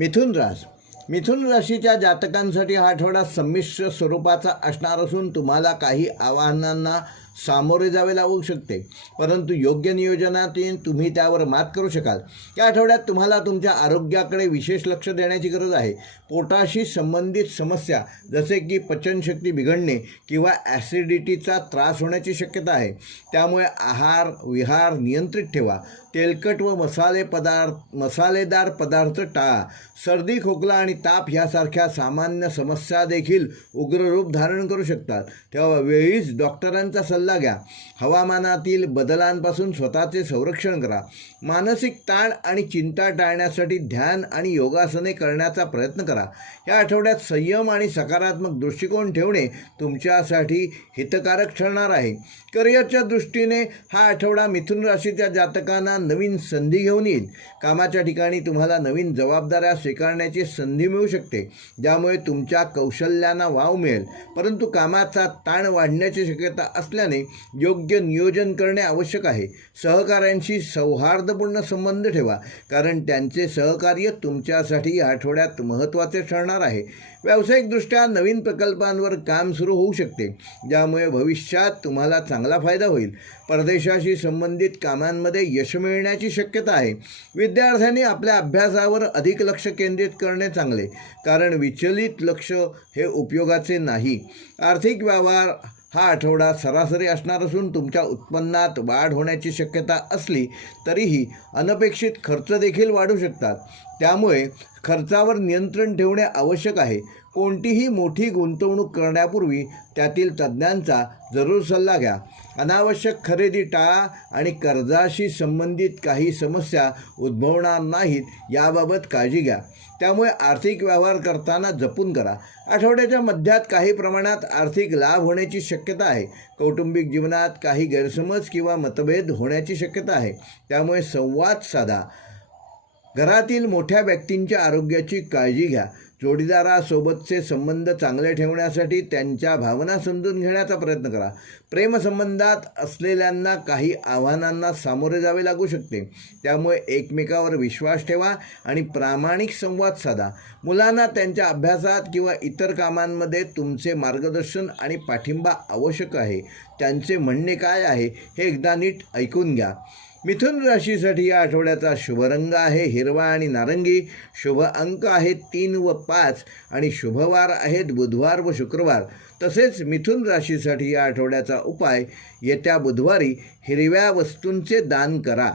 मिथुन राशीच्या जातकांसाठी हा आठवडा संमिश्र स्वरूपाचा असणार असून तुम्हाला काही आव्हानांना सामोरे जावे लागू शकते, परंतु योग्य नियोजनातून तुम्ही त्यावर मात करू शकाल. या आठवड्यात तुम्हाला तुमच्या आरोग्याकडे विशेष लक्ष देण्याची गरज आहे. पोटाशी संबंधित समस्या जसे की पचनशक्ती बिघडणे किंवा ॲसिडिटीचा त्रास होण्याची शक्यता आहे. त्यामुळे आहार विहार नियंत्रित ठेवा. तेलकट व मसालेदार पदार्थ टाळा. सर्दी खोकला आणि ताप यासारख्या सामान्य समस्या देखील उग्र रूप धारण करू शकतात, तेव्हा वेळीच डॉक्टरांचा सल्ला घ्या. हवामानातील बदलांपासून स्वतःचे संरक्षण करा. मानसिक ताण आणि चिंता टाळण्यासाठी ध्यान आणि योगासने करण्याचा प्रयत्न करा. या आठवड्यात संयम आणि सकारात्मक दृष्टिकोन ठेवणे तुमच्यासाठी हितकारक ठरणार आहे. करिअरच्या दृष्टीने हा आठवडा मिथुन राशीच्या जातकांना नवीन संधी घेऊन येईल. कामाच्या ठिकाणी तुम्हाला नवीन जबाबदाऱ्या स्वीकारण्याची संधी मिळू शकते, ज्यामुळे तुमच्या कौशल्यांना वाव मिळेल. परंतु कामाचा ताण वाढण्याची शक्यता असल्याने योग्य नियोजन करणे आवश्यक आहे. सहकाऱ्यांशी सौहार्दपूर्ण संबंध ठेवा, कारण त्यांचे सहकार्य तुमच्यासाठी या आठवड्यात महत्त्वाचे ठरणार आहे. व्यावसायिकदृष्ट्या नवीन प्रकल्पांवर काम सुरू होऊ शकते, ज्यामुळे भविष्यात तुम्हाला चांगला फायदा होईल. परदेशाशी संबंधित कामांमध्ये यश मिळण्याची शक्यता आहे. विद्यार्थ्यांनी आपल्या अभ्यासावर अधिक लक्ष केंद्रित करणे चांगले, कारण विचलित लक्ष हे उपयोगाचे नाही. आर्थिक व्यवहार हा आठवडा सरासरी असणार असून तुमच्या उत्पन्नात वाढ होण्याची शक्यता असली तरीही अनपेक्षित खर्च देखील वाढू शकतात. त्यामुळे खर्चावर नियंत्रण ठेवणे आवश्यक आहे. कोणतीही मोठी गुंतवणूक करण्यापूर्वी त्यातील तज्ज्ञांचा जरूर सल्ला घ्या. अनावश्यक खरेदी टाळा आणि कर्जाशी संबंधित काही समस्या उद्भवणार नाहीत याबाबत काळजी घ्या. त्यामुळे आर्थिक व्यवहार करताना जपून करा. आठवड्याच्या मध्यात काही प्रमाणात आर्थिक लाभ होण्याची शक्यता आहे. कौटुंबिक जीवनात काही गैरसमज किंवा मतभेद होण्याची शक्यता आहे, त्यामुळे संवाद साधा. घरातील मोठ्या व्यक्तींच्या आरोग्याची काळजी घ्या. जोडीदारासोबतचे संबंध चांगले ठेवण्यासाठी त्यांच्या भावना समजून घेण्याचा प्रयत्न करा. प्रेमसंबंधात असलेल्यांना काही आव्हानांना सामोरे जावे लागू शकते, त्यामुळे एकमेकावर विश्वास ठेवा आणि प्रामाणिक संवाद साधा. मुलांना त्यांच्या अभ्यासात किंवा इतर कामांमध्ये तुमचे मार्गदर्शन आणि पाठिंबा आवश्यक आहे. त्यांचे म्हणणे काय आहे हे एकदा नीट ऐकून घ्या. मिथुन राशीसाठी या आठवड्याचा शुभ रंग आहे हिरवा आणि नारंगी. शुभ अंक आहेत 3 व 5 आणि शुभवार आहेत बुधवार व शुक्रवार. तसेच मिथुन राशीसाठी या आठवड्याचा उपाय, येत्या बुधवारी हिरव्या वस्तूंचे दान करा.